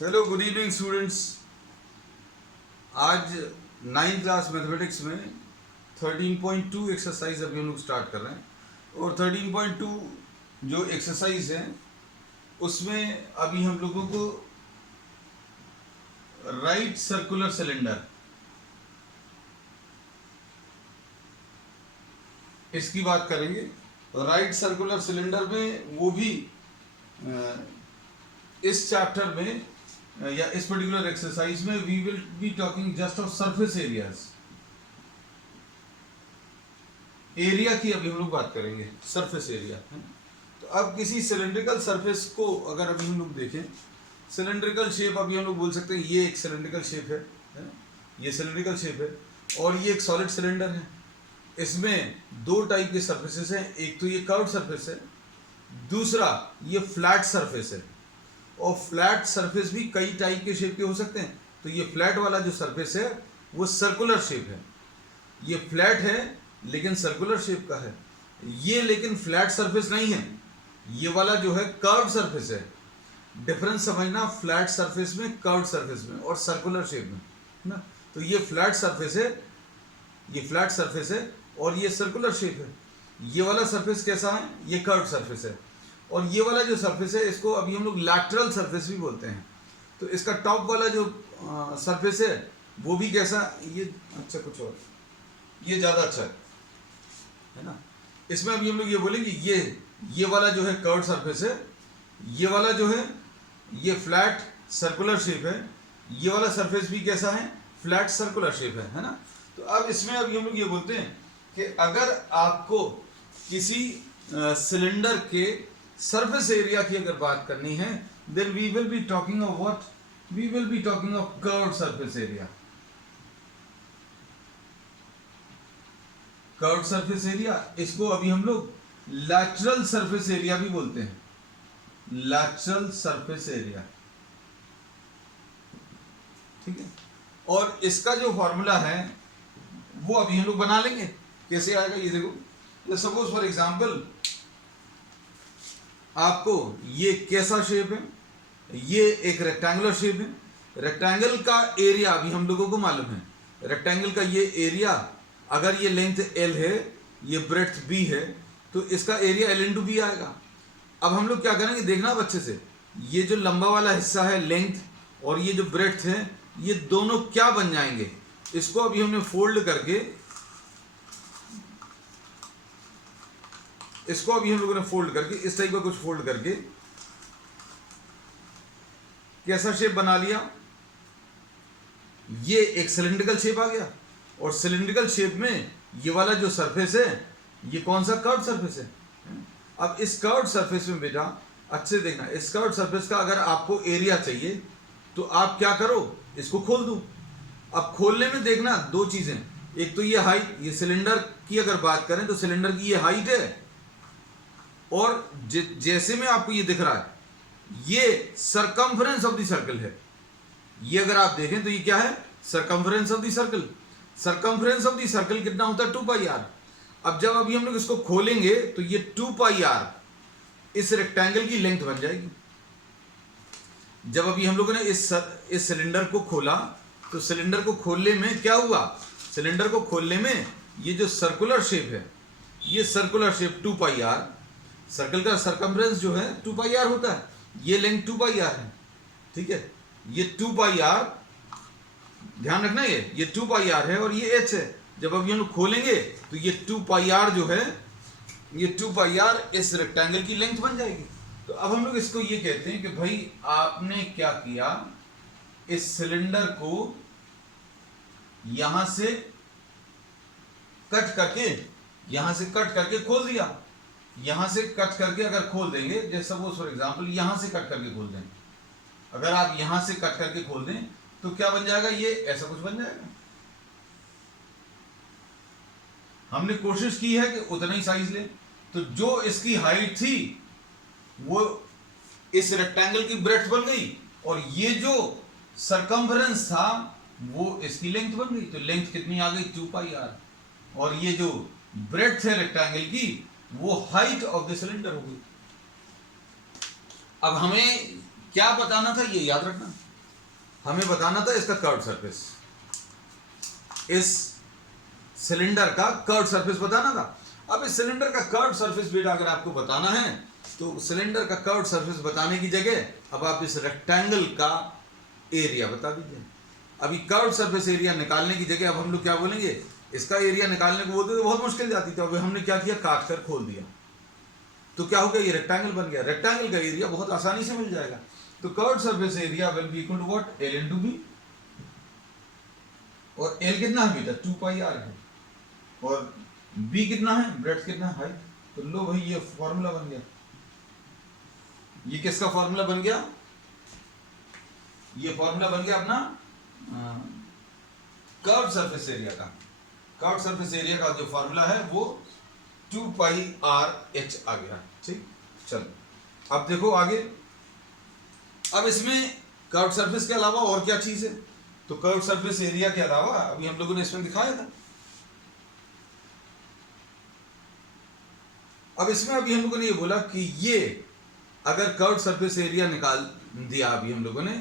Hello good evening students. आज 9th class mathematics में 13.2 exercise अभी हम लोग स्टार्ट कर रहे हैं और 13.2 जो एक्सरसाइज है उसमें अभी हम लोगों को राइट सर्कुलर सिलेंडर इसकी बात करेंगे। राइट सर्कुलर सिलेंडर में वो भी इस चैप्टर में या इस पर्टिकुलर एक्सरसाइज में we will be talking just of surface areas. Area की अभी हम लोग बात करेंगे, सरफेस एरिया है। तो अब किसी सिलेंड्रिकल सरफेस को अगर अभी हम लोग देखें, सिलेंड्रिकल शेप अभी हम लोग बोल सकते हैं ये एक सिलेंड्रिकल शेप है, ये सिलेंड्रिकल शेप है और ये एक सॉलिड सिलेंडर है। इसमें दो टाइप के सरफेसेस हैं, एक तो ये कर्व्ड सरफेस है, दूसरा ये फ्लैट सरफेस है। और फ्लैट सरफेस भी कई टाइप के शेप के हो सकते हैं। तो ये फ्लैट वाला जो सरफेस है वो सर्कुलर शेप है, ये फ्लैट है लेकिन सर्कुलर शेप का है। ये लेकिन फ्लैट सरफेस नहीं है, ये वाला जो है कर्व्ड सरफेस है। डिफरेंस समझना फ्लैट सरफेस में, कर्व्ड सरफेस में और सर्कुलर शेप में ना। तो ये फ्लैट सरफेस है, ये फ्लैट सरफेस है और ये सर्कुलर शेप है। ये वाला सरफेस कैसा है, ये कर्व्ड सरफेस है। और ये वाला जो सरफेस है इसको अभी हम लोग लैटरल सरफेस भी बोलते हैं। तो इसका टॉप वाला जो सरफेस है वो भी कैसा, ये अच्छा कुछ और, ये ज़्यादा अच्छा है ना। इसमें अभी हम लोग ये बोलेंगे ये वाला जो है कर्व्ड सरफेस है, ये वाला जो है ये फ्लैट सर्कुलर शेप है, ये वाला सरफेस भी कैसा है, फ्लैट सर्कुलर शेप है ना। तो अब इसमें अभी हम लोग ये बोलते हैं कि अगर आपको किसी सिलेंडर के सरफेस एरिया की अगर बात करनी है, then we will be talking of what, we will be talking of curved surface area. Curved surface area, इसको अभी हम लोग लैटरल सरफेस एरिया भी बोलते हैं, लैटरल सरफेस एरिया, ठीक है। और इसका जो फॉर्मूला है वो अभी हम लोग बना लेंगे। कैसे आएगा ये देखो, सपोज फॉर एग्जांपल आपको ये कैसा शेप है, ये एक रेक्टेंगुलर शेप है। रेक्टेंगल का एरिया अभी हम लोगों को मालूम है, रेक्टेंगल का ये एरिया अगर ये लेंथ L है, ये ब्रेड्थ B है, तो इसका एरिया L इंटू B आएगा। अब हम लोग क्या करेंगे, देखना अब अच्छे से, ये जो लंबा वाला हिस्सा है लेंथ और ये जो ब्रेड्थ है, ये दोनों क्या बन जाएंगे, इसको अभी हमने फोल्ड करके, इसको अभी हम लोगों ने फोल्ड करके इस टाइप का कुछ फोल्ड करके कैसा शेप बना लिया, ये एक सिलिंड्रिकल शेप आ गया। और सिलिंड्रिकल शेप में ये वाला जो सरफेस है ये कौन सा, कर्व्ड सरफेस है। अब इस कर्व्ड सरफेस में बेटा अच्छे देखना, इस कर्व्ड सरफेस का अगर आपको एरिया चाहिए तो आप क्या करो, इसको खोल दो। अब खोलने में देखना दो चीजें, एक तो ये हाइट, ये सिलेंडर की अगर बात करें तो सिलेंडर की ये हाइट है और जैसे में आपको ये दिख रहा है ये सरकमफ्रेंस ऑफ द सर्कल है। ये अगर आप देखें तो ये क्या है, circumference of the circle. Circumference of the circle कितना होता है, 2πr। अब जब अभी हम लोग इसको खोलेंगे तो ये 2πr इस रेक्टेंगल की लेंथ बन जाएगी। जब अभी हम लोगों ने इस सिलेंडर को खोला तो सिलेंडर को खोलने में क्या हुआ, सिलेंडर को खोलने में ये जो सर्कुलर शेप है, ये सर्कुलर शेप 2πr, सर्कल का सरकमफ्रेंस जो है 2πr होता है, ये लेंथ 2πr है, ठीक है। ये 2πr, ध्यान रखना, ये 2πr है और ये h है। जब अभी हम लोग खोलेंगे तो ये 2πr जो है, ये 2πr इस रेक्टेंगल की लेंथ बन जाएगी। तो अब हम लोग इसको ये कहते हैं कि भाई आपने क्या किया, इस सिलेंडर को यहां से कट करके, यहां से कट करके खोल दिया। यहां से कट करके अगर खोल देंगे, जैसे सपोज फॉर एग्जांपल यहां से कट करके खोल दें, अगर आप यहां से कट करके खोल दें तो क्या बन जाएगा, ये ऐसा कुछ बन जाएगा। हमने कोशिश की है कि उतना ही साइज ले, तो जो इसकी हाइट थी वो इस रेक्टेंगल की ब्रेड्थ बन गई और ये जो सरकमफ्रेंस था वो इसकी लेंथ बन गई। तो लेंथ कितनी आ गई, 2πr, और ये जो ब्रेड्थ है रेक्टेंगल की वो हाइट ऑफ द सिलेंडर हो गई। अब हमें क्या बताना था ये याद रखना, हमें बताना था इसका कर्व सरफेस, इस सिलेंडर का कर्व सरफेस बताना था। अब इस सिलेंडर का कर्व सरफेस बेटा अगर आपको बताना है तो सिलेंडर का कर्व सरफेस बताने की जगह अब आप इस रेक्टेंगल का एरिया बता दीजिए। अभी कर्व सरफेस एरिया निकालने की जगह अब हम लोग क्या बोलेंगे, इसका एरिया निकालने को बोलते तो बहुत मुश्किल जाती थी। अब हमने क्या किया, काट कर खोल दिया तो क्या हो गया, ये रेक्टेंगल बन गया। रेक्टेंगल का एरिया बहुत आसानी से मिल जाएगा। तो curve surface area will be equal to what, L into B. और एल कितना है बेटा, 2 पाई आर है, और बी कितना है, ब्रेड्थ कितना है, हाइट। तो लो भाई ये फॉर्मूला बन गया। ये किसका फॉर्मूला बन गया, ये फॉर्मूला बन गया अपना कर्व सरफेस एरिया का। कर्व सरफेस एरिया का जो फॉर्मूला है वो 2 पाई आर एच आ गया। ठीक, चलो अब देखो आगे। अब इसमें कर्व सरफेस के अलावा और क्या चीज है, तो कर्व सरफेस एरिया के अलावा अभी हम लोगों ने इसमें दिखाया था। अब इसमें अभी हम लोगों ने ये बोला कि ये अगर कर्व सरफेस एरिया निकाल दिया, अभी हम लोगों ने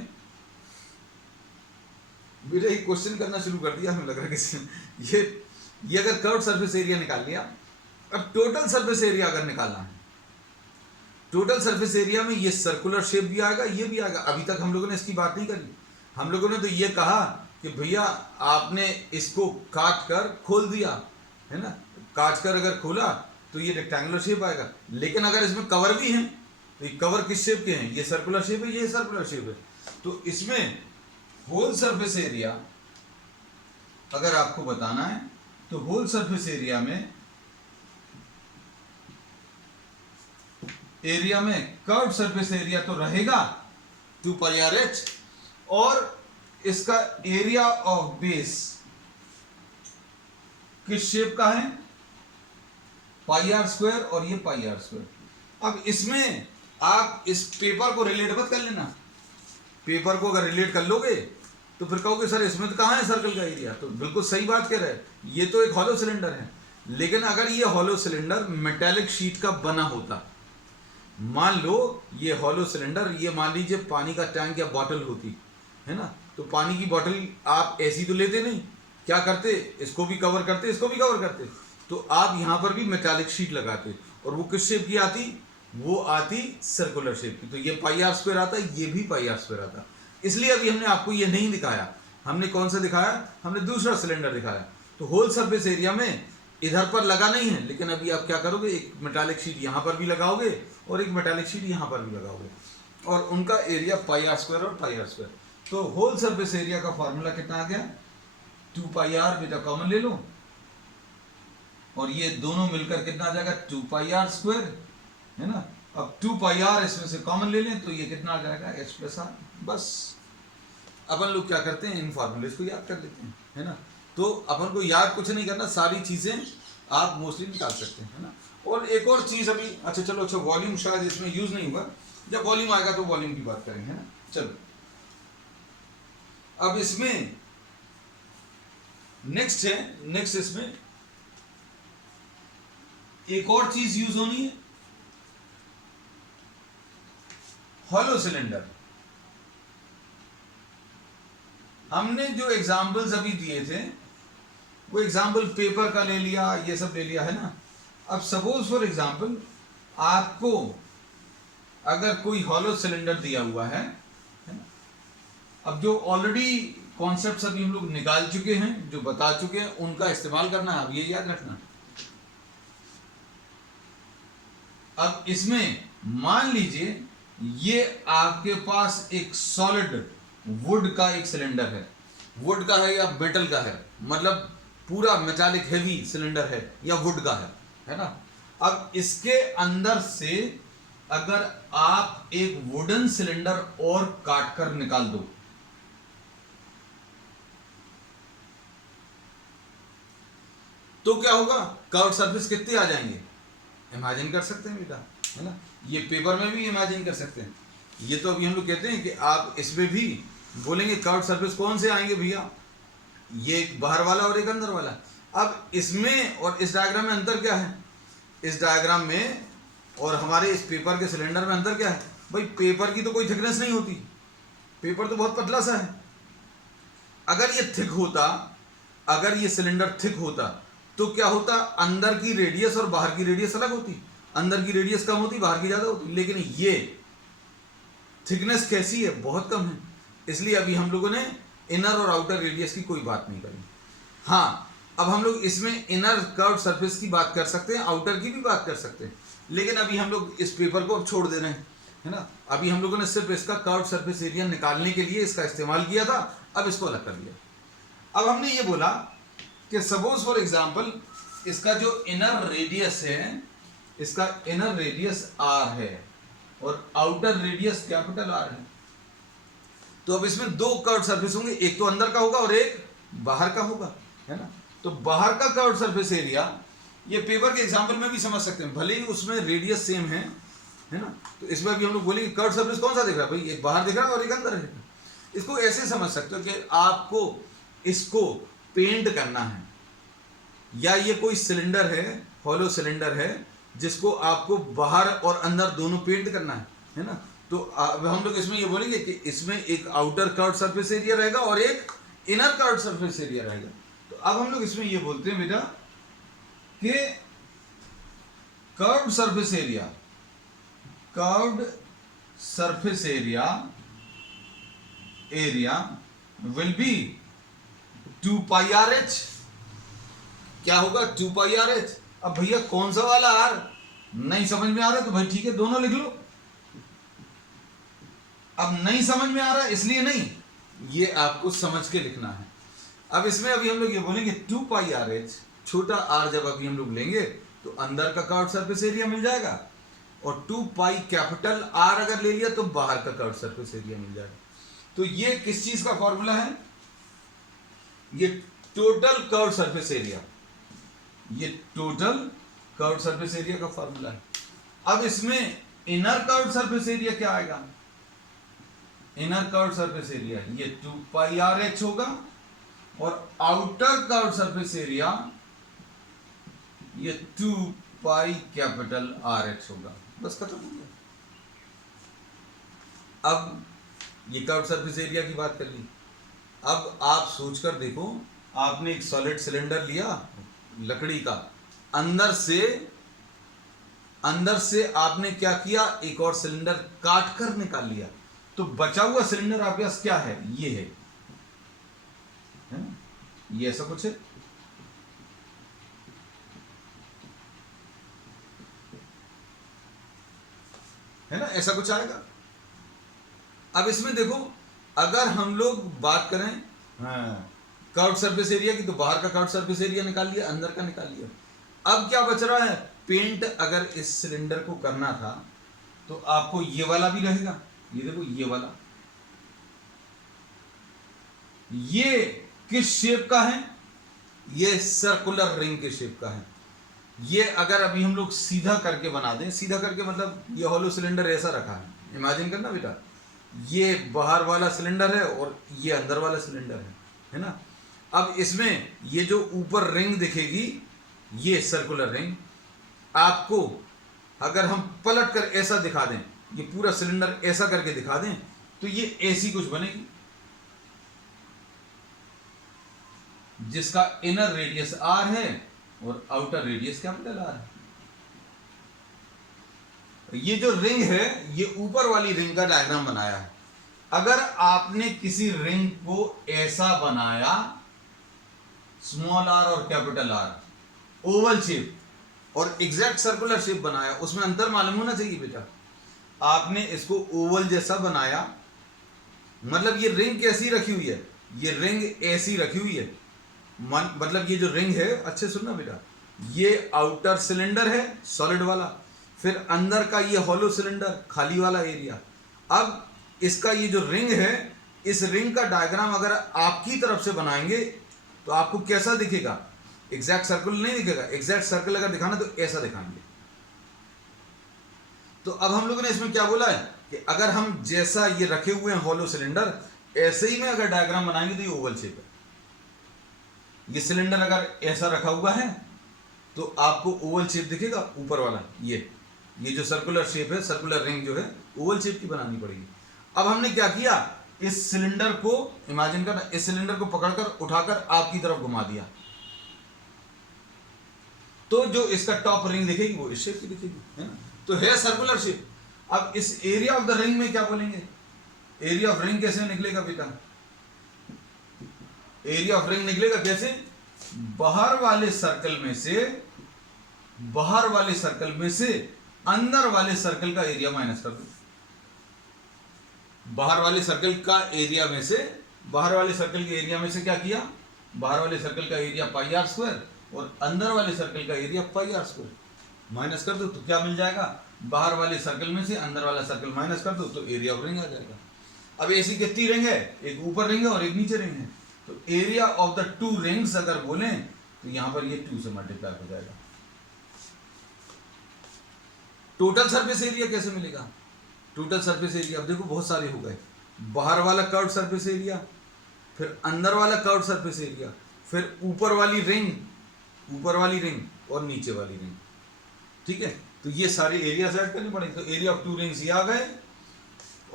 बेटा एक क्वेश्चन करना शुरू कर दिया, हमें लग रहा है किसी ने। ये अगर कर्व सरफेस एरिया निकाल लिया, अब टोटल सरफेस एरिया अगर निकालना है, टोटल सरफेस एरिया में ये सर्कुलर शेप भी आएगा, ये भी आएगा। अभी तक हम लोगों ने इसकी बात नहीं करी। हम लोगों ने तो ये कहा कि भैया आपने इसको काट कर खोल दिया है ना, काट कर अगर खोला तो ये रेक्टेंगुलर शेप आएगा। लेकिन अगर इसमें कवर भी हैं तो ये कवर किस शेप के हैं, ये सर्कुलर शेप है, ये सर्कुलर शेप है। तो इसमें होल सरफेस एरिया अगर आपको बताना है तो होल सरफेस एरिया में कर्व सरफेस एरिया तो रहेगा 2 पाई आर एच, और इसका एरिया ऑफ बेस किस शेप का है, पाई आर स्क्वायर, और ये पाई आर स्क्वायर। अब इसमें आप इस पेपर को रिलेट मत कर लेना। पेपर को अगर रिलेट कर लोगे तो फिर कहोगे सर इसमें तो कहाँ है सर्कल का एरिया। तो बिल्कुल सही बात कह रहे हैं, ये तो एक हॉलो सिलेंडर है। लेकिन अगर ये हॉलो सिलेंडर मेटेलिक शीट का बना होता, मान लो ये हॉलो सिलेंडर, ये मान लीजिए पानी का टैंक या बॉटल होती है ना, तो पानी की बॉटल आप ऐसी तो लेते नहीं, क्या करते, इसको भी कवर करते, इसको भी कवर करते। तो आप यहाँ पर भी मेटालिक शीट लगाते, और वो किस शेप की आती, वो आती सर्कुलर शेप की। तो ये पाई आर स्क्वायर आता, ये भी पाई आर स्क्वायर आता। इसलिए अभी हमने आपको ये नहीं दिखाया। हमने कौन सा दिखाया, हमने दूसरा सिलेंडर दिखाया। तो होल सरफेस एरिया में इधर पर लगा नहीं है, लेकिन अभी आप क्या करोगे, एक मेटालिक शीट यहाँ पर भी लगाओगे और एक मेटालिक शीट यहाँ पर भी लगाओगे, और उनका एरिया पाई आर स्क्वायर और पाई आर स्क्वायर। तो होल सरफेस एरिया का फॉर्मूला कितना आ गया, 2 पाई आर, बेटा कॉमन ले लो, और ये दोनों मिलकर कितना आ जाएगा, 2 पाई आर स्क्वायर, है ना। अब 2 पाई आर इसमें से कॉमन ले लें तो ये कितना आ जाएगा, एच प्लस आर। बस अपन लोग क्या करते हैं, इन फॉर्मूलेज को याद कर लेते हैं, है ना। तो अपन को याद कुछ नहीं करना, सारी चीज़ें आप मोस्टली निकाल सकते हैं, है ना। और एक और चीज़ अभी, अच्छा चलो, अच्छा वॉल्यूम शायद इसमें यूज़ नहीं हुआ, जब वॉल्यूम आएगा तो वॉल्यूम की बात करेंगे, है ना। चलो अब इसमें नेक्स्ट इसमें एक और चीज यूज होनी है, हॉलो सिलेंडर। हमने जो एग्जाम्पल्स अभी दिए थे वो एग्जाम्पल पेपर का ले लिया, ये सब ले लिया, है ना। अब सपोज फॉर एग्जाम्पल आपको अगर कोई हॉलो सिलेंडर दिया हुआ है ना, अब जो ऑलरेडी कॉन्सेप्ट्स अभी हम लोग निकाल चुके हैं, जो बता चुके हैं, उनका इस्तेमाल करना है, अब ये याद रखना। अब इसमें मान लीजिए ये आपके पास एक सॉलिड वुड का एक सिलेंडर है, वुड का है या मेटल का है, मतलब पूरा मेटालिक हेवी सिलेंडर है या वुड का है ना। अब इसके अंदर से अगर आप एक वुडन सिलेंडर और काट कर निकाल दो, तो क्या होगा, कर्व सरफेस कितने आ जाएंगे, इमेजिन कर सकते हैं बेटा, है ना। ये पेपर में भी इमेजिन कर सकते हैं। ये तो अभी हम लोग कहते हैं कि आप इसमें भी बोलेंगे कर्व सरफेस कौन से आएंगे भैया, ये एक बाहर वाला और एक अंदर वाला। अब इसमें और इस डायग्राम में अंतर क्या है, इस डायग्राम में और हमारे इस पेपर के सिलेंडर में अंतर क्या है भाई, पेपर की तो कोई थिकनेस नहीं होती, पेपर तो बहुत पतला सा अगर ये थिक होता, अगर ये सिलेंडर थिक होता तो क्या होता, अंदर की रेडियस और बाहर की रेडियस अलग होती, अंदर की रेडियस कम होती, बाहर की ज्यादा होती। लेकिन ये थिकनेस कैसी है, बहुत कम है, इसलिए अभी हम लोगों ने इनर और आउटर रेडियस की कोई बात नहीं करी। हाँ, अब हम लोग इसमें इनर कर्व सरफेस की बात कर सकते हैं, आउटर की भी बात कर सकते हैं, लेकिन अभी हम लोग इस पेपर को अब छोड़ दे रहे हैं, है ना। अभी हम लोगों ने सिर्फ इसका कर्व सरफेस एरिया निकालने के लिए इसका इस्तेमाल किया था, अब इसको अलग कर दिया। अब हमने ये बोला कि सपोज फॉर एग्जांपल इसका जो इनर रेडियस है, इसका इनर रेडियस आर है और आउटर रेडियस कैपिटल आर है। तो अब इसमें दो कर्व सरफेस होंगे, एक तो अंदर का होगा और एक बाहर का होगा, है ना। तो बाहर का कर्व सरफेस एरिया, ये पेपर के एग्जांपल में भी समझ सकते हैं, भले ही उसमें रेडियस सेम है ना। तो इसमें भी हम लोग बोलेंगे कर्व सरफेस कौन सा दिख रहा है भाई, एक बाहर दिख रहा है और एक अंदर है। इसको ऐसे समझ सकते हो कि आपको इसको पेंट करना है, या ये कोई सिलेंडर है, हॉलो सिलेंडर है, जिसको आपको बाहर और अंदर दोनों पेंट करना है ना। तो अब हम लोग इसमें ये बोलेंगे कि इसमें एक आउटर कर्व सरफेस एरिया रहेगा और एक इनर कर्व सरफेस एरिया रहेगा। तो अब हम लोग इसमें ये बोलते हैं बेटा कि curved surface area, curved surface area will B 2 pi R H. क्या होगा, 2 पाई आर एच। अब भैया कौन सा वाला आर नहीं समझ में आ रहा है तो भाई ठीक है, दोनों लिख लो। अब नहीं समझ में आ रहा है इसलिए नहीं, ये आपको समझ के लिखना है। अब इसमें अभी हम लोग ये बोलेंगे 2 पाई आर एच, छोटा आर जब अभी हम लोग लेंगे तो अंदर का कर्व सरफेस एरिया मिल जाएगा, और 2 पाई कैपिटल आर अगर ले लिया तो बाहर का कर्व सरफेस एरिया मिल जाएगा। तो ये किस चीज का फॉर्मूला है, ये टोटल कर्व सरफेस एरिया, ये टोटल कर्व सरफेस एरिया का फॉर्मूला है। अब इसमें इनर कर्व सरफेस एरिया क्या आएगा, इनर कर्व सरफेस एरिया ये 2 पाई आर एच होगा, और आउटर कर्व सरफेस एरिया ये 2 पाई कैपिटल आर एच होगा। बस खत्म हो गया। अब ये कर्व सरफेस एरिया की बात कर ली। अब आप सोचकर देखो, आपने एक सॉलिड सिलेंडर लिया लकड़ी का, अंदर से आपने क्या किया, एक और सिलेंडर काट कर निकाल लिया, तो बचा हुआ सिलेंडर आपके पास क्या है, ये है ना? ये ऐसा कुछ है ना, ऐसा कुछ आएगा। अब इसमें देखो, अगर हम लोग बात करें कर्व सरफेस एरिया की, तो बाहर का कर्व सरफेस एरिया निकाल लिया, अंदर का निकाल लिया। अब क्या बच रहा है, पेंट अगर इस सिलेंडर को करना था तो आपको ये वाला भी रहेगा, ये देखो ये वाला, ये किस शेप का है, ये सर्कुलर रिंग के शेप का है। ये अगर अभी हम लोग सीधा करके बना दें, सीधा करके मतलब ये हॉलो सिलेंडर ऐसा रखा है, इमेजिन करना बेटा, ये बाहर वाला सिलेंडर है और ये अंदर वाला सिलेंडर है ना। अब इसमें ये जो ऊपर रिंग दिखेगी, ये सर्कुलर रिंग, आपको अगर हम पलट कर ऐसा दिखा दें, ये पूरा सिलेंडर ऐसा करके दिखा दें, तो ये ऐसी कुछ बनेगी, जिसका इनर रेडियस आर है और आउटर रेडियस कैपिटल आर है। ये जो रिंग है, ये ऊपर वाली रिंग का डायग्राम बनाया है। अगर आपने किसी रिंग को ऐसा बनाया, स्मॉल आर और कैपिटल आर, ओवल शेप, और एग्जैक्ट सर्कुलर शेप बनाया, उसमें अंतर मालूम होना चाहिए बेटा। आपने इसको ओवल जैसा बनाया, मतलब ये रिंग कैसी रखी हुई है, ये रिंग ऐसी रखी हुई है, मतलब ये जो रिंग है, अच्छे सुनना बेटा, ये आउटर सिलेंडर है सॉलिड वाला, फिर अंदर का ये हॉलो सिलेंडर खाली वाला एरिया। अब इसका ये जो रिंग है, इस रिंग का डायग्राम अगर आपकी तरफ से बनाएंगे तो आपको कैसा दिखेगा, एग्जैक्ट सर्कल नहीं दिखेगा। एग्जैक्ट सर्कल अगर दिखाना तो ऐसा दिखाएंगे। तो अब हम लोगों ने इसमें क्या बोला है कि अगर हम जैसा ये रखे हुए हैं हॉलो सिलेंडर, ऐसे ही में अगर डायग्राम बनाएंगे तो ये ओवल शेप है। ये सिलेंडर अगर ऐसा रखा हुआ है तो आपको ओवल शेप दिखेगा, ऊपर वाला ये जो सर्कुलर शेप है, सर्कुलर रिंग जो है, ओवल शेप की बनानी पड़ेगी। अब हमने क्या किया इस सिलेंडर को इमेजिन करना, इस सिलेंडर को पकड़कर उठाकर आपकी तरफ घुमा दिया, तो जो इसका टॉप रिंग दिखेगी वो इस शेप की दिखेगी, है ना। तो है सर्कुलर शेप। अब इस एरिया ऑफ द रिंग में क्या बोलेंगे, एरिया ऑफ रिंग कैसे निकलेगा बेटा, एरिया ऑफ रिंग निकलेगा कैसे, बाहर वाले सर्कल में से, बाहर वाले सर्कल में से अंदर वाले सर्कल का एरिया माइनस कर दो। बाहर वाले सर्कल का एरिया में से, बाहर वाले सर्कल के एरिया में से क्या किया, बाहर वाले सर्कल का एरिया पाई आर स्क्वायर और अंदर वाले सर्कल का area pi R square minus कर दो, तो क्या मिल जाएगा, बाहर वाले सर्कल में से अंदर वाला सर्कल माइनस कर दो तो एरिया ऑफ रिंग आ जाएगा। अब ऐसी कितनी रिंग है, एक ऊपर रिंग है और एक नीचे रिंग है, तो area of the two rings अगर बोलें तो यहां पर ये 2 से मल्टीप्लाई हो जाएगा। टोटल सरफेस एरिया कैसे मिलेगा, टोटल सरफेस एरिया, अब देखो बहुत सारे हो गए, बाहर वाला कर्व्ड सरफेस एरिया, फिर अंदर वाला कर्व्ड सरफेस एरिया, फिर ऊपर वाली रिंग, ऊपर वाली रिंग और नीचे वाली रिंग, ठीक है। तो ये सारे एरिया ऐड करने पड़ेंगे, तो एरिया ऑफ टू रिंग्स ये आ गए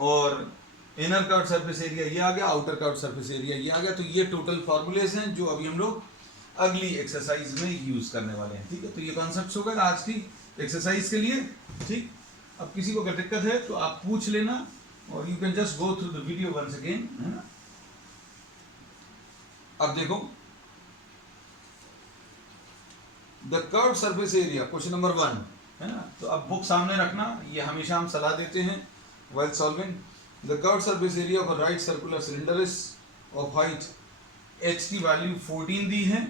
और इनर कर्व्ड सरफेस एरिया ये आ गया, आउटर कर्व्ड सरफेस एरिया ये आ गया। तो ये टोटल फॉर्मूलेज हैं जो अभी हम लोग अगली एक्सरसाइज में यूज करने वाले हैं, ठीक है। तो ये कॉन्सेप्ट्स हो गए आज की एक्सरसाइज के लिए, ठीक। अब किसी को अगर दिक्कत है तो आप पूछ लेना और you can just go through the video once again, है ना। अब देखो the curved surface area, question number 1, है ना। तो अब बुक सामने रखना, ये हमेशा हम सलाह देते हैं while solving. The curved surface area of a right circular cylinder is of height, h की वैल्यू 14 दी है,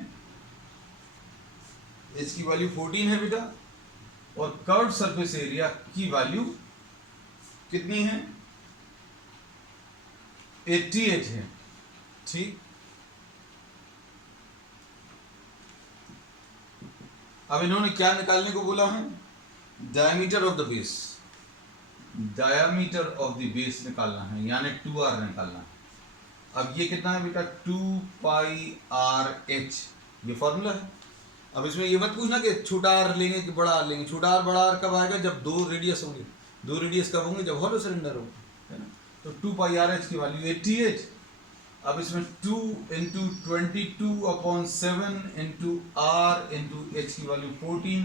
h की वैल्यू 14 है बेटा, और कर्व्ड सरफेस एरिया की वैल्यू कितनी है, 88 है, ठीक। अब इन्होंने क्या निकालने को बोला है, diameter of the base, diameter of the base निकालना है, यानी 2r निकालना है। अब ये कितना है बेटा, 2 पाई आर एच, ये फॉर्मूला है। अब इसमें ये मत पूछना कि छोटा आर लेंगे कि बड़ा आर लेंगे, छोटा आर बड़ा आर कब आएगा, जब 2 रेडियस होंगे, 2 रेडियस कब होंगे, जब हॉलो सिलेंडर होगा, है ना। तो 2 पाई आर एच की वैल्यू 88। अब इसमें 2 into 22/7 into R into H की वैल्यू 14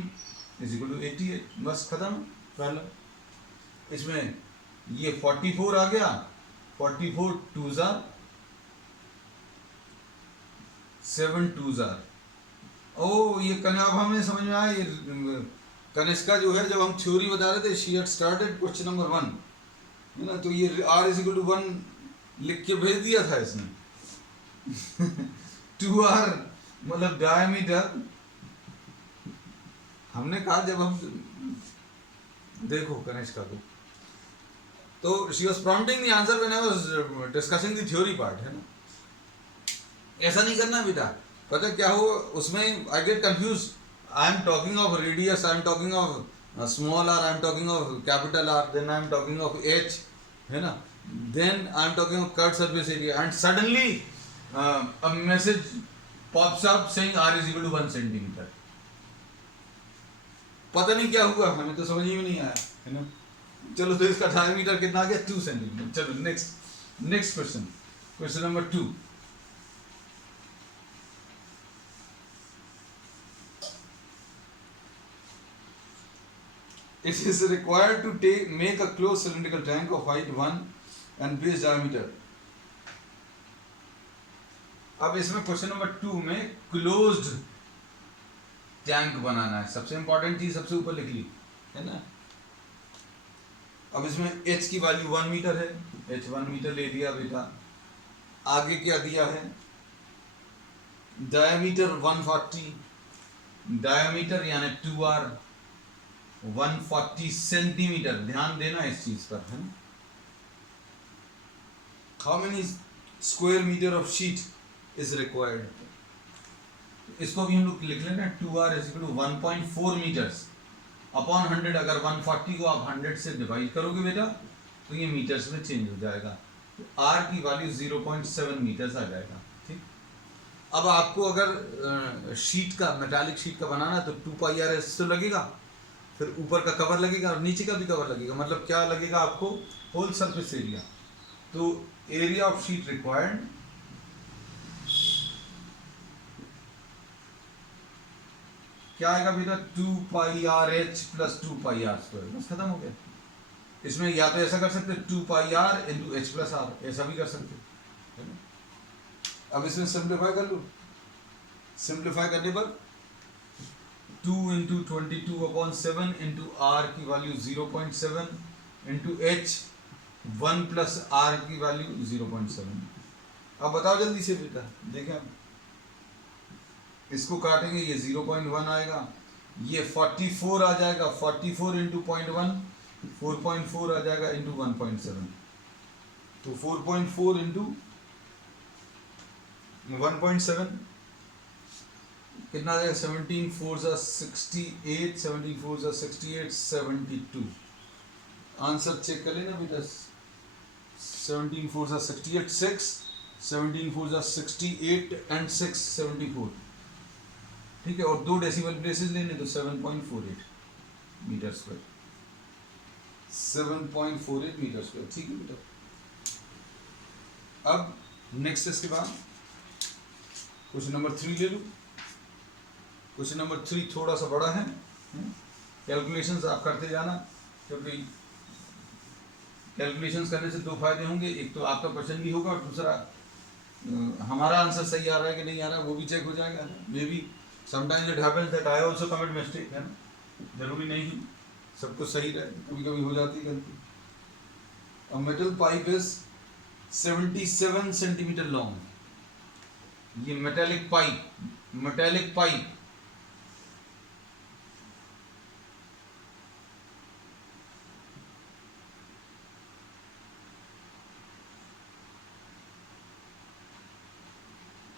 इज इक्वल टू 88, बस खत्म पहला। इसमें ये 44 आ गया, 44 2s are 7 2s are, ओ ये अब हमें समझ में आया, ये कनिष्का जो है जब हम थ्योरी बता रहे थे, she had started question number 1, है ना। तो ये r इज इक्वल टू 1 लिख के भेज दिया था इसने 2r मतलब डायमीटर, हमने कहा जब हम देखो कनिष्का को, तो she was prompting the answer when I was discussing the theory part, है ना। ऐसा नहीं करना बेटा, पता क्या हो उसमें, I get confuse, I am talking of radius, I am talking of small R, I am talking of capital R, then I am talking of H, है ना, then I am talking of curved surface area and suddenly a message pops up saying r is equal to 1 centimeter, पता नहीं क्या हुआ, हमें तो समझ ही नहीं आया, है ना। चलो तो इसका डायमीटर कितना आ गया, 2 सेंटीमीटर। चलो next question, question number 2। It is required to make a closed cylindrical tank of height 1 and base diameter. अब इसमें क्वेश्चन नंबर 2 में क्लोज्ड टैंक बनाना है, सबसे इंपॉर्टेंट चीज सबसे ऊपर लिख ली, है ना। अब इसमें h की वैल्यू 1 मीटर है, h 1 मीटर ले लिया बेटा। आगे क्या दिया है, डायमीटर 140, डायमीटर यानी 2r 140 सेंटीमीटर, ध्यान देना इस चीज पर, है ना। How many square metre of sheet is required, इसको भी हम लोग लिख लेना, 2r is equal to 1.4 metres upon 100। अगर 140 को आप 100 से डिवाइड करोगे बेटा तो ये मीटर्स में चेंज हो जाएगा, तो r की वैल्यू 0.7 मीटर्स आ जाएगा, ठीक। अब आपको अगर शीट का, मेटालिक शीट का बनाना है तो 2 पाई आर एस तो लगेगा, फिर ऊपर का कवर लगेगा और नीचे का भी कवर लगेगा, मतलब क्या लगेगा आपको, होल सरफेस एरिया। तो एरिया ऑफ शीट रिक्वायर्ड क्या आएगा बेटा, 2πr(h) + 2πr², बस खत्म हो गया। इसमें या तो ऐसा कर सकते 2πr × h + r, ऐसा भी कर सकते है ना। अब इसमें सिंप्लीफाई कर लो, सिंप्लीफाई करने पर 2 × 22/7 × r की वैल्यू 0.7 × h 1 + r की वैल्यू 0.7। अब बताओ जल्दी से बेटा, देखें अब इसको काटेंगे, ये 0.1 आएगा, ये 44 आ जाएगा, 44 × 0.1 4.4 आ जाएगा × 1.7, तो 4.4 × 1.7 कितना आ जाएगा, 17 4 = 68, 17 4 = 68, 72। आंसर चेक कर लेना बेटा, 17 4 = 68, 6, 17 4 = 68 and 6 74, ठीक है। और 2 डेसिमल प्लेसेस लेने, तो 7.48 मीटर स्क्वायर, 7.48 मीटर स्क्वायर, ठीक है बेटा। अब नेक्स्ट इसके बाद क्वेश्चन नंबर 3 ले लूँ। क्वेश्चन नंबर 3 थोड़ा सा बड़ा है, कैलकुलेशंस आप करते जाना, क्योंकि कैलकुलेशंस करने से 2 फायदे होंगे, एक तो आपका क्वेश्चन भी होगा और दूसरा हमारा आंसर सही आ रहा है कि नहीं आ रहा है वो भी चेक हो जाएगा। May be sometimes it happens that I also commit mistake, है ना, जरूरी नहीं सब कुछ सही रहे, कभी कभी हो जाती है गलती। A metal pipe is 77 centimetre long, ये मेटेलिक पाइप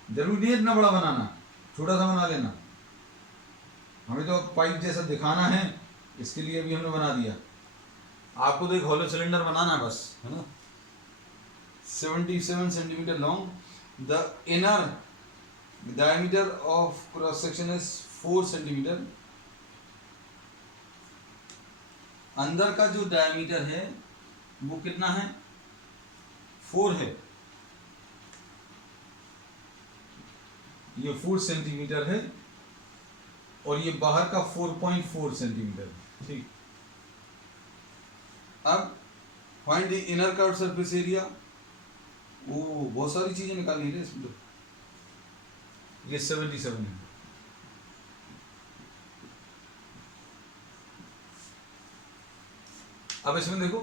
जरूरी नहीं इतना बड़ा बनाना, छोटा सा बना लेना, हमें तो पाइप जैसा दिखाना है, इसके लिए भी हमने बना दिया। आपको तो एक हॉलो सिलेंडर बनाना है बस, है ना। 77 centimetre long, the inner diameter of cross section is 4 centimetre. अंदर का जो डायमीटर है वो कितना है, 4 है, ये 4 सेंटीमीटर है, और ये बाहर का 4.4 सेंटीमीटर, ठीक। अब find the inner curve surface area, वो बहुत सारी चीजें निकालनी है इसमें, तो ये 77 है। अब इसमें देखो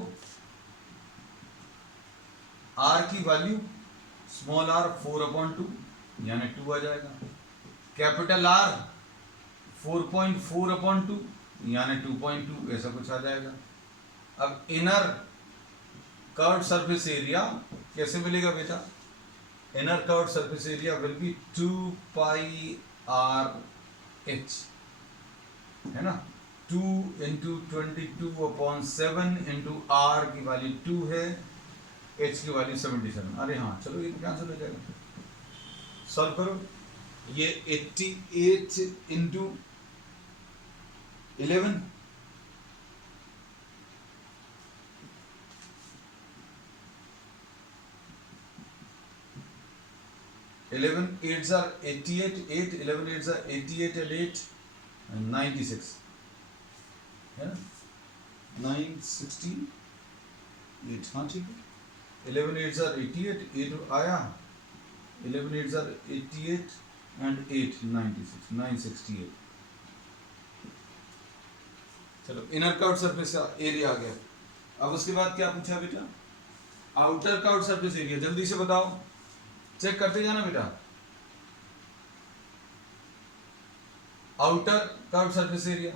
r की वैल्यू स्मॉल r 4/2 यानी 2 आ जाएगा, कैपिटल R 4.4/2 यानी 2.2, ऐसा कुछ आ जाएगा। अब इनर कर्व्ड सरफेस एरिया कैसे मिलेगा बेटा, inner curved surface area will B 2πrh, है ना, 2 × 22/7 × r की वैल्यू 2 है, h की वैल्यू 77। अरे हाँ चलो ये तो कैंसिल हो जाएगा, सॉल्व करो, ये 88 × 11, 11 8s are 88, 8 11 8s are 88 and 8 and 96, है ना, 968, हाँ ठीक है। 11 8s are 88, 8 आया, 11 8s are 88 and 8 96, 968। चलो इनर कर्व्ड सरफेस का एरिया आ गया। अब उसके बाद क्या पूछा बेटा, आउटर कर्व्ड सरफेस एरिया, जल्दी से बताओ, चेक करते जाना बेटा। आउटर कर्व्ड सरफेस एरिया,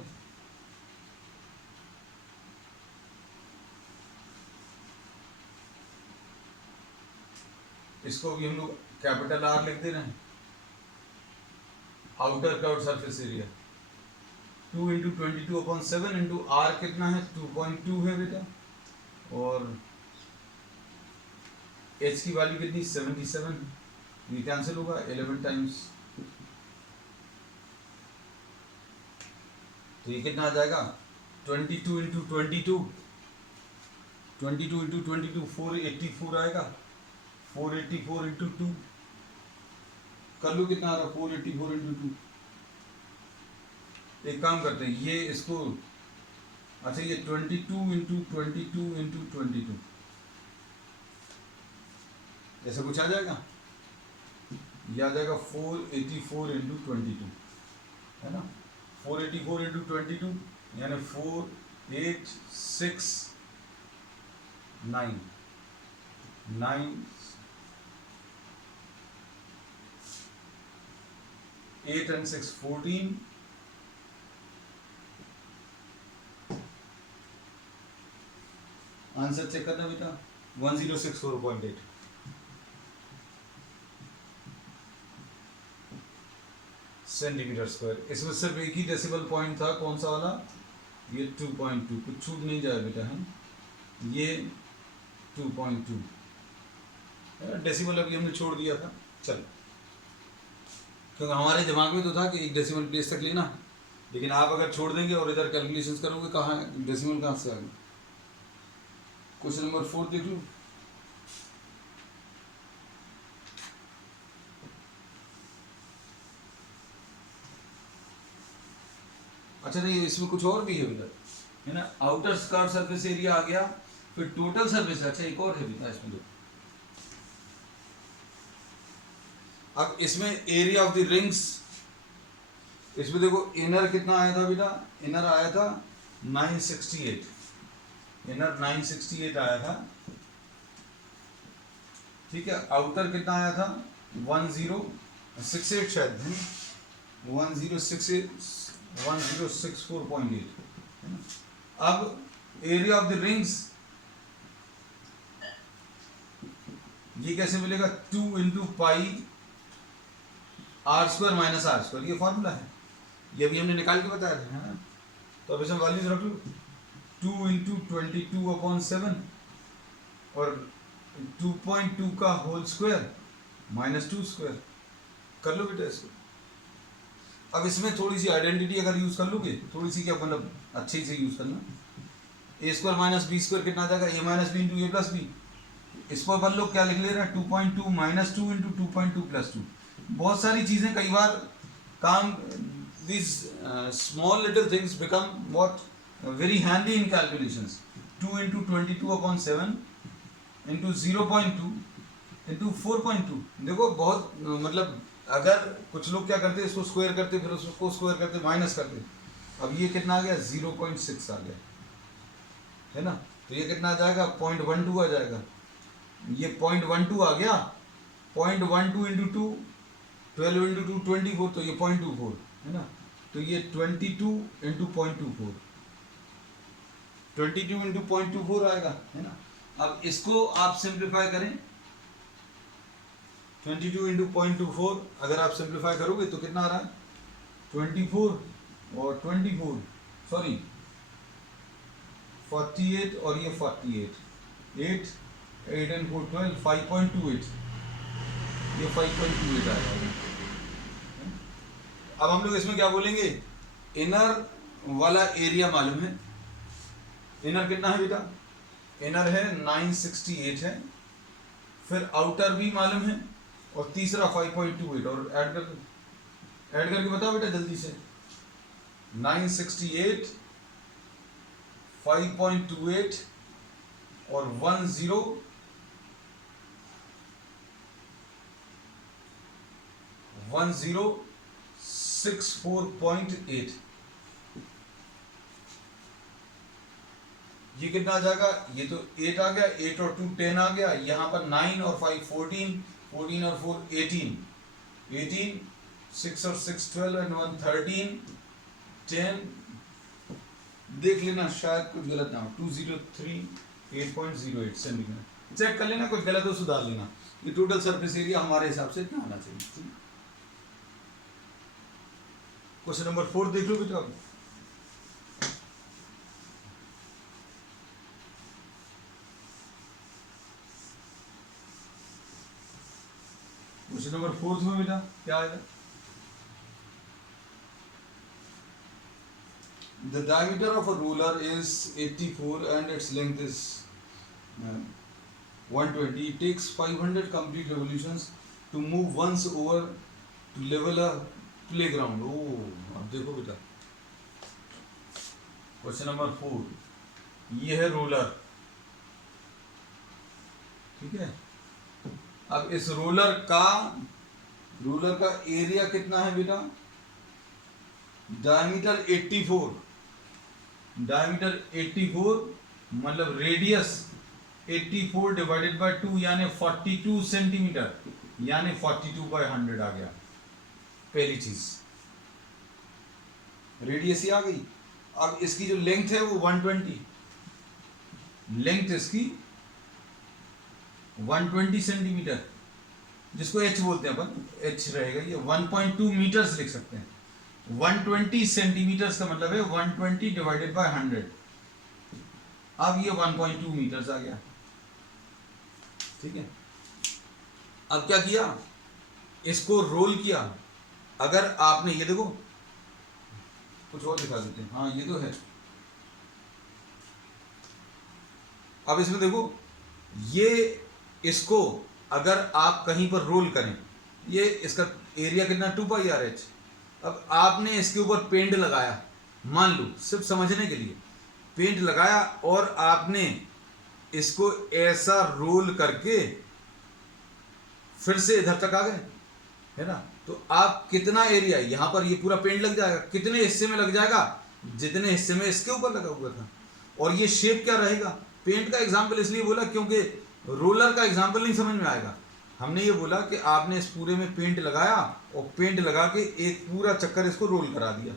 इसको भी हम लोग कैपिटल R लिख दे रहे हैं। Outer curved surface area 2 × 22/7 × R कितना है, 2.2 है बेटा, और h की वैल्यू कितनी, 77, ये कैंसिल होगा 11 टाइम्स, तो ये कितना आ जाएगा, 22 × 22, 22 इंटू 22 484 आएगा। 484 इंटू 2 कर लो, कितना आ रहा है 484 इंटू 2। एक काम करते हैं, ये इसको, अच्छा ये 22 इंटू 22 इंटू 22 ऐसा कुछ आ जाएगा। ये आ जाएगा 484 इंटू 22, है ना। 484 इंटू 22 यानी 4869 8 and 6 14। आंसर चेक करना बेटा, 1064.8। Centimetre square. इसमें सिर्फ एक ही डेसिमल पॉइंट था, कौन सा वाला, ये 2.2, कुछ छूट नहीं जाए बेटा, है ये 2.2 डेसिमल अभी हमने छोड़ दिया था। चल, क्योंकि हमारे दिमाग में तो था कि एक डेसिमल प्लेस तक लेना, लेकिन आप अगर छोड़ देंगे और इधर कैलकुलेशंस करोगे, कहाँ है डेसिमल, कहाँ से आ गया। क्वेश्चन नंबर 4 देख लो। अच्छा नहीं, इसमें कुछ और भी है उधर, है ना। आउटर स्कर्ट सरफेस एरिया आ गया, फिर टोटल सरफेस। अच्छा एक और है बेटा इसमें दो। अब इसमें एरिया ऑफ द रिंग्स, इसमें देखो इनर कितना आया था बेटा, इनर आया था 968, इनर 968 आया था, ठीक है। आउटर कितना आया था 1068 शायद, है ना, 1064.8, है ना। अब एरिया ऑफ द रिंग्स ये कैसे मिलेगा, 2 into pi R square minus R square, ये फॉर्मूला है, ये अभी हमने निकाल के बताया था, है ना। तो अब इसमें वैल्यूज रख लो, 2 इंटू 22/7 और 2.2 का होल स्क्वायर माइनस 2 स्क्वायर, कर लो बेटा इसको। अब इसमें थोड़ी सी आइडेंटिटी अगर यूज कर लोगे, थोड़ी सी क्या मतलब अच्छी से यूज करना, ए स्क्वायर माइनस बी स्क्वायर कितना आ जाएगा, ए माइनस बी इंटू ए प्लस बी। इस पर अपन लोग क्या लिख ले रहे हैं, 2.2 माइनस 2 इंटू 2.2 प्लस 2। बहुत सारी चीजें कई बार काम, these small little things become what very handy in calculations। 2 into 22/7 into 0.2 into 4.2। देखो बहुत मतलब, अगर कुछ लोग क्या करते इसको स्क्वायर करते, फिर उसको स्क्वायर करते, माइनस करते। अब ये कितना आ गया 0.6 आ गया, है ना। तो ये कितना आ जाएगा 0.12 आ जाएगा, ये 0.12 आ गया। 0.12 इंटू 2 12 इंटू 2 24, तो ये 0.24, है ना। तो ये 22 इंटू 0.24, 22 इंटू 0.24 आएगा, है ना। अब इसको आप सिंप्लीफाई करें, 22 इंटू 0.24 अगर आप सिंप्लीफाई करोगे तो कितना आ रहा है 24 और 24 सॉरी 48 और ये 48, 8 and 4 12, 5.28, ये 5.28 आएगा। अब हम लोग इसमें क्या बोलेंगे, इनर वाला एरिया मालूम है, इनर कितना है बेटा, इनर है 968 है, फिर आउटर भी मालूम है, और तीसरा 5.28, और ऐड करके बताओ बेटा जल्दी से, 968 5.28 और 1064.8, ये कितना आ जाएगा, ये तो 8 आ गया, 8 और 2 10 आ गया, यहाँ पर 9 और 5 14, 14 और 4 18, 18 6 और 6 12 and 1 13 10, देख लेना शायद कुछ गलत ना हो, 203.8 सेंटीमीटर, चेक कर लेना, कुछ गलत हो सुधार लेना। ये टोटल सरफेस एरिया हमारे हिसाब से क्या आना चाहिए। क्वेश्चन नंबर 4 देख लो बेटा। क्वेश्चन नंबर 4 में बेटा क्या आएगा, the diameter of a ruler is 84 and its length is 120, it takes 500 complete revolutions to move once over to level a playground. अब देखो बेटा, क्वेश्चन नंबर 4, ये है रोलर, ठीक है। अब इस रोलर का एरिया कितना है बेटा? डायमीटर 84, मतलब रेडियस 84 डिवाइडेड बाय 2 यानी 42 सेंटीमीटर, यानी 42/100 आ गया। पहली चीज रेडियस ही आ गई। अब इसकी जो लेंथ है वो 120, लेंथ इसकी 120 सेंटीमीटर, जिसको h बोलते हैं अपन, h रहेगा, ये 1.2 मीटर्स लिख सकते हैं। 120 सेंटीमीटर्स का मतलब है 120 डिवाइडेड बाय 100। अब ये 1.2 मीटर्स आ गया, ठीक है। अब क्या किया, इसको रोल किया। अगर आपने ये देखो, कुछ और दिखा देते हैं, हाँ ये तो है। अब इसमें देखो, ये इसको अगर आप कहीं पर रोल करें, ये इसका एरिया कितना 2πr/h। अब आपने इसके ऊपर पेंट लगाया, मान लो सिर्फ समझने के लिए पेंट लगाया, और आपने इसको ऐसा रोल करके फिर से इधर तक आ गए, है ना। तो आप कितना एरिया, यहां पर ये पूरा पेंट लग जाएगा, कितने हिस्से में लग जाएगा? जितने हिस्से में इसके ऊपर लगा हुआ था। और ये शेप क्या रहेगा? पेंट का एग्जाम्पल इसलिए बोला क्योंकि रोलर का एग्जाम्पल नहीं समझ में आएगा। हमने ये बोला कि आपने इस पूरे में पेंट लगाया, और पेंट लगा के एक पूरा चक्कर इसको रोल करा दिया,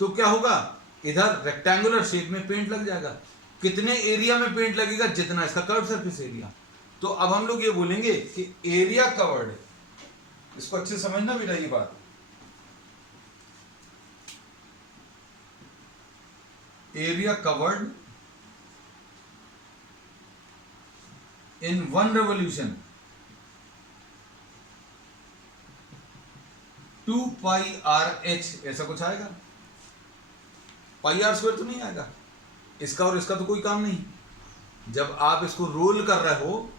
तो क्या होगा? इधर रेक्टेंगुलर शेप में पेंट लग जाएगा। कितने एरिया में पेंट लगेगा? जितना इसका कर्व सरफेस एरिया। तो अब हम लोग ये बोलेंगे कि एरिया कवर्ड, इसको अच्छे समझना बेटा ये बात, area covered in 1 revolution 2πr/h, ऐसा कुछ आएगा? πr² तो नहीं आएगा। इसका और इसका तो कोई काम नहीं। जब आप इसको रोल कर रहे हो,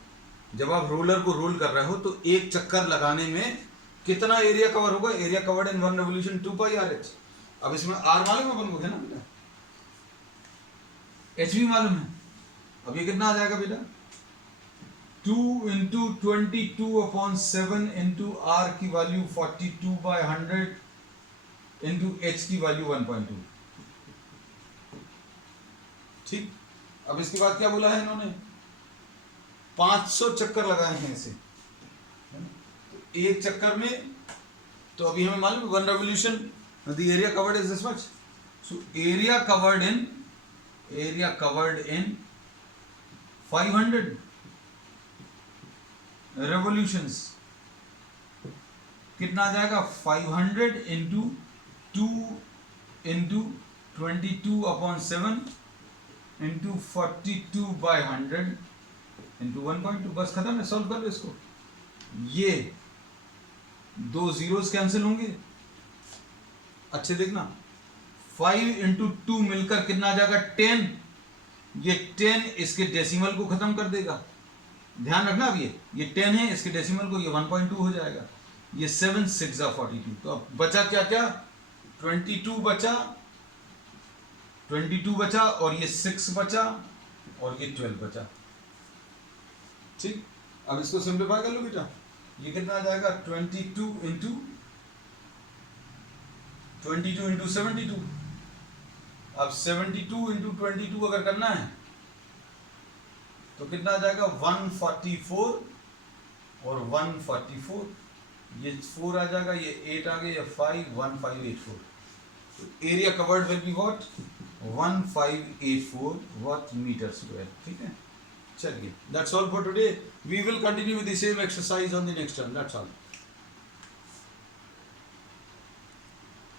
जब आप रोलर को रोल कर रहे हो, तो एक चक्कर लगाने में कितना एरिया कवर होगा? Area covered in 1 revolution 2πr/h। अब इसमें r मालूम है अपन को, है ना बेटा, h भी मालूम है। अब ये कितना आ जाएगा बेटा? 2 × 22/7 × r की वैल्यू 42/100 × h की वैल्यू 1.2। ठीक। अब इसके बाद क्या बोला है इन्होंने? 500 चक्कर लगाए हैं इसे, तो एक चक्कर में, तो अभी हमें मालूम 1 revolution the area covered is this much. So area covered in 500 revolutions कितना आ जाएगा? 500 × 2 × 22/7 × 42/100 × 1.2। बस खत्म है, सॉल्व कर लो इसको। ये 2 zeros कैंसिल होंगे, अच्छे देखना। 5 × 2 मिलकर कितना आ जाएगा? 10। ये 10 इसके डेसिमल को खत्म कर देगा, ध्यान रखना। अब ये 10 है, इसके डेसिमल को ये 1.2 हो जाएगा। ये 7 6 42। तो अब बचा क्या क्या? 22 बचा, और ये 6 बचा, और ये 12 बचा। ठीक। अब इसको सिंप्लीफाई कर लो बेटा, ये कितना आ जाएगा? 22 × 72। अब 72 × 22 अगर करना है तो कितना आ जाएगा? 144 और 144, ये 4 आ जाएगा, ये 8 आ गया, ये 5, 1584। तो area covered will be what? 1584 what meter square। ठीक है, चलिए, that's all for today. We will continue with the same exercise on the next term. That's all.